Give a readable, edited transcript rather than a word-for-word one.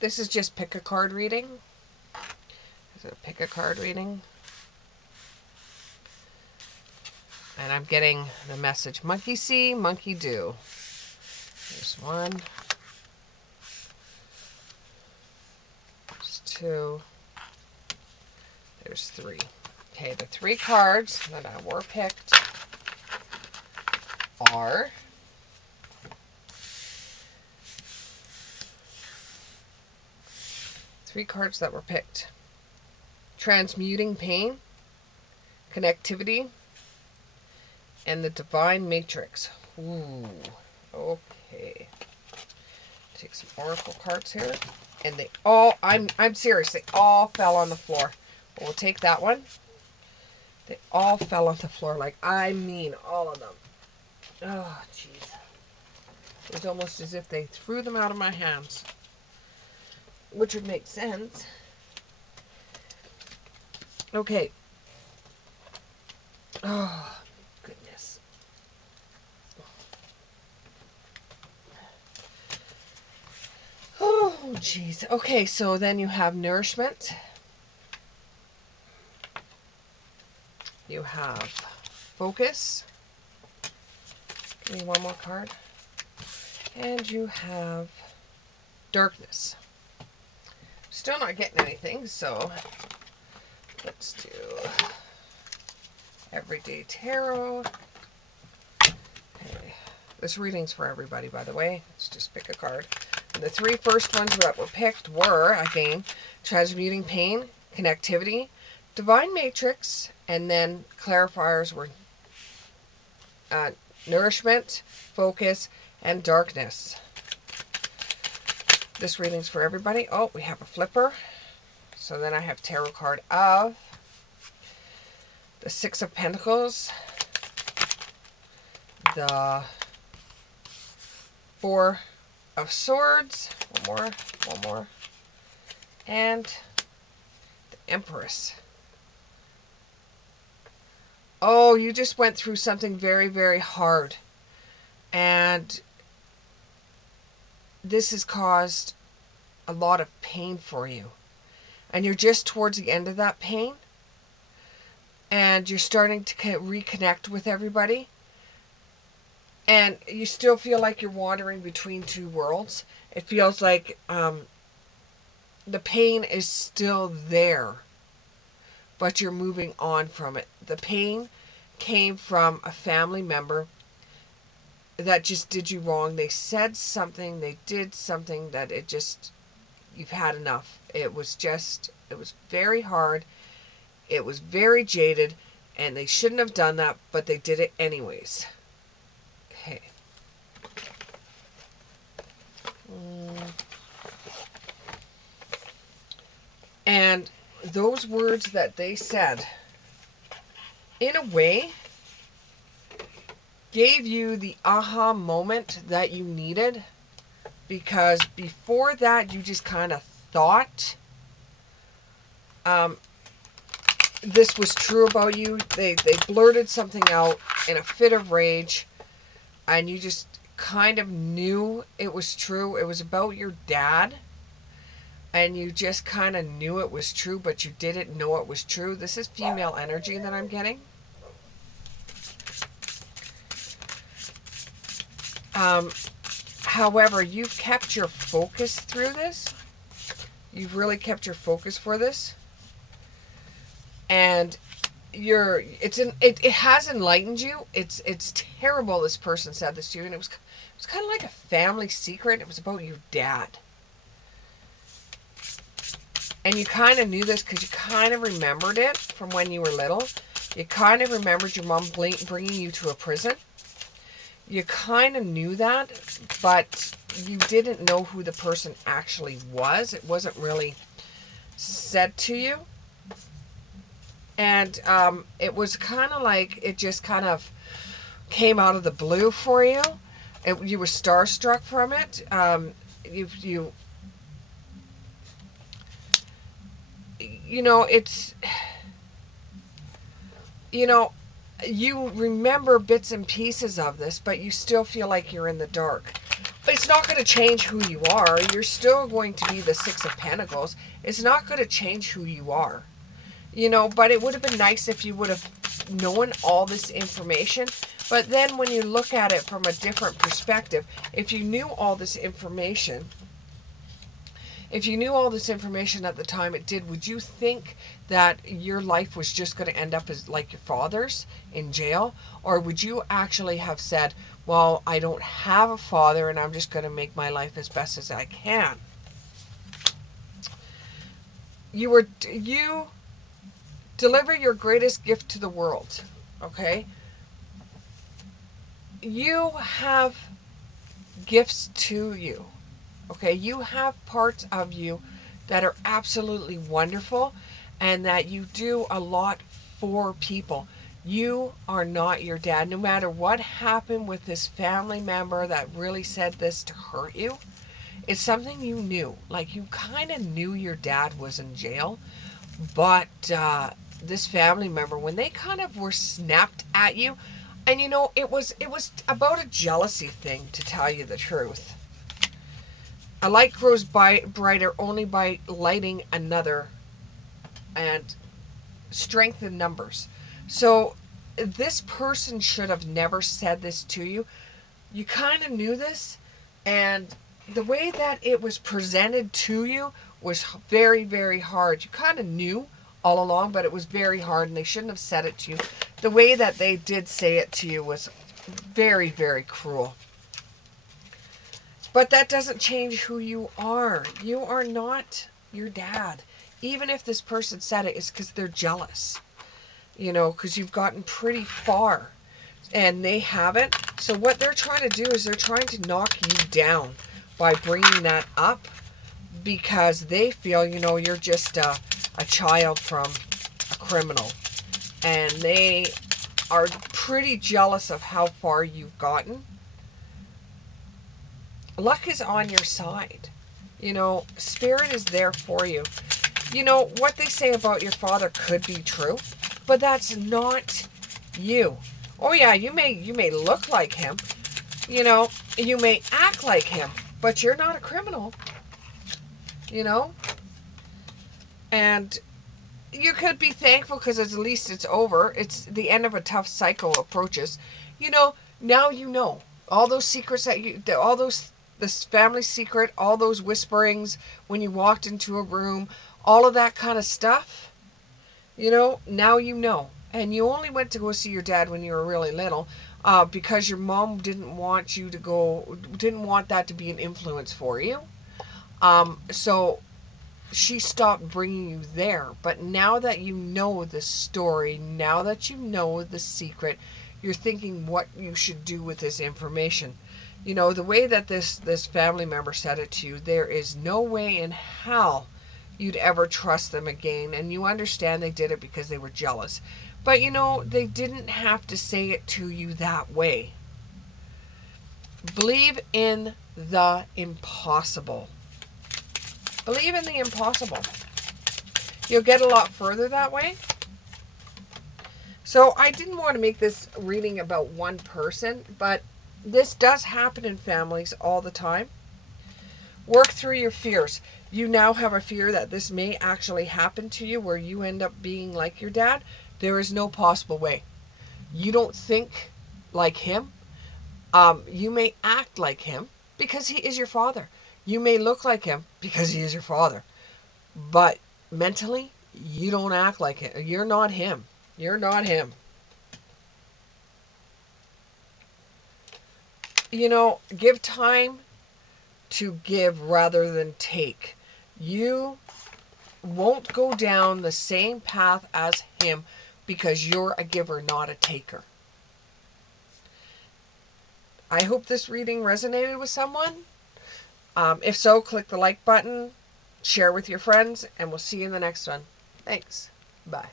This is just pick a card reading. Is it a pick a card reading? And I'm getting the message, monkey see, monkey do. There's one. There's two. There's three. Okay, the three cards that were picked are transmuting pain, connectivity, and the divine matrix. Ooh, okay. Take some oracle cards here, and they all, I'm serious, they all fell on the floor. We'll take that one. They all fell on the floor, like, I mean all of them. Oh, jeez. It was almost as if they threw them out of my hands, which would make sense. Okay. Oh, goodness. Oh, jeez. Okay, so then you have nourishment. You have focus. Give me one more card. And you have darkness. Still not getting anything, so let's do Everyday Tarot. Okay. This reading's for everybody, by the way. Let's just pick a card. And the three first ones that were picked were, again, transmuting pain, connectivity, divine matrix, and then clarifiers were nourishment, focus, and darkness. This reading's for everybody. Oh, we have a flipper. So then I have tarot card of the Six of Pentacles, the Four of Swords, one more, and the Empress. Oh, you just went through something very, very hard. And this has caused a lot of pain for you. And you're just towards the end of that pain. And you're starting to reconnect with everybody. And you still feel like you're wandering between two worlds. It feels like the pain is still there. But you're moving on from it. The pain came from a family member that just did you wrong. They said something, they did something that it just, you've had enough. It was very hard. It was very jaded, and they shouldn't have done that, but they did it anyways. Okay. And those words that they said, in a way, gave you the aha moment that you needed, because before that you just kind of thought this was true about you. They blurted something out in a fit of rage, and you just kind of knew it was true. It was about your dad, and you just kind of knew it was true, but you didn't know it was true. This is female energy that I'm getting. However, you've kept your focus through this. You've really kept your focus for this. And it has enlightened you. It's terrible this person said this to you, and it was kind of like a family secret. It was about your dad. And you kind of knew this because you kind of remembered it from when you were little. You kind of remembered your mom bringing you to a prison. You kind of knew that, but you didn't know who the person actually was. It wasn't really said to you. And it was kind of like it just kind of came out of the blue for you. You were starstruck from it. You remember bits and pieces of this, but you still feel like you're in the dark. it's not going to change who you are. You're still going to be the Six of Pentacles. It's not going to change who you are. But it would have been nice if you would have known all this information. But then when you look at it from a different perspective, if you knew all this information, at the time it did, would you think that your life was just going to end up as like your father's, in jail? Or would you actually have said, well, I don't have a father and I'm just going to make my life as best as I can? You deliver your greatest gift to the world, okay? You have gifts to you, okay? You have parts of you that are absolutely wonderful and that you do a lot for people. You are not your dad. No matter what happened with this family member that really said this to hurt you, it's something you knew. Like, you kind of knew your dad was in jail, but this family member, when they kind of were snapped at you, and it was about a jealousy thing, to tell you the truth. A light grows brighter only by lighting another, and strength in numbers. So this person should have never said this to you. You kind of knew this, and the way that it was presented to you was very, very hard. You kind of knew all along, but it was very hard, and they shouldn't have said it to you. The way that they did say it to you was very, very cruel. But that doesn't change who you are. You are not your dad. Even if this person said it, it's because they're jealous. Because you've gotten pretty far and they haven't. So what they're trying to do is they're trying to knock you down by bringing that up, because they feel, you're just a child from a criminal. And they are pretty jealous of how far you've gotten. Luck is on your side. Spirit is there for you. What they say about your father could be true, but that's not you. Oh yeah, you may look like him. You may act like him, but you're not a criminal. And you could be thankful because at least it's over. It's the end of a tough cycle approaches. Now all those secrets this family secret, all those whisperings when you walked into a room, all of that kind of stuff. Now and you only went to go see your dad when you were really little, because your mom didn't want that to be an influence for you. So she stopped bringing you there. But now that you know the story, now that you know the secret, you're thinking what you should do with this information. The way that this family member said it to you, there is no way in hell you'd ever trust them again. And you understand they did it because they were jealous. But they didn't have to say it to you that way. Believe in the impossible. Believe in the impossible. You'll get a lot further that way. So I didn't want to make this reading about one person, but this does happen in families all the time. Work through your fears. You now have a fear that this may actually happen to you, where you end up being like your dad. There is no possible way. You don't think like him. You may act like him because he is your father. You may look like him because he is your father. But mentally, you don't act like him. You're not him. You're not him. Give time to give rather than take. You won't go down the same path as him because you're a giver, not a taker. I hope this reading resonated with someone. If so, click the like button, share with your friends, and we'll see you in the next one. Thanks. Bye.